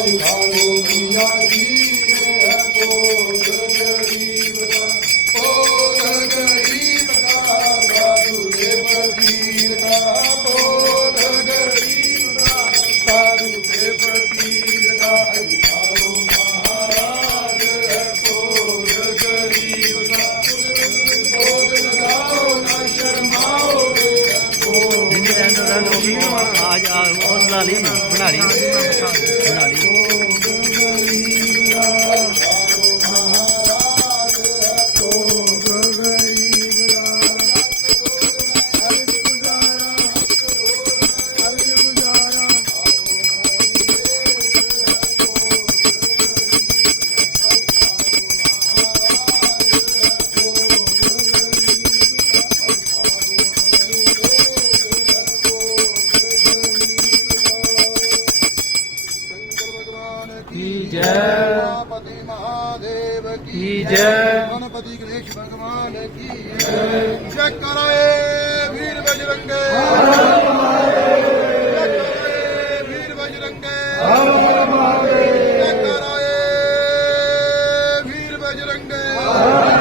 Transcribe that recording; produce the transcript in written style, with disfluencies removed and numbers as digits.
खालो मिया जी है भोग गरीब का भोग गरीब का साधु के फकीर का भोग गरीब का साधु के फकीर का खालो महाराज है भोग गरीब का भोग लगाओ ना शर्माओ बना ली की जय गणपति महादेव की जय गणपति गणेश भगवान की जय जय कराए वीर बजरंगे जय कराए वीर बजरंगे जय कराए वीर बजरंगे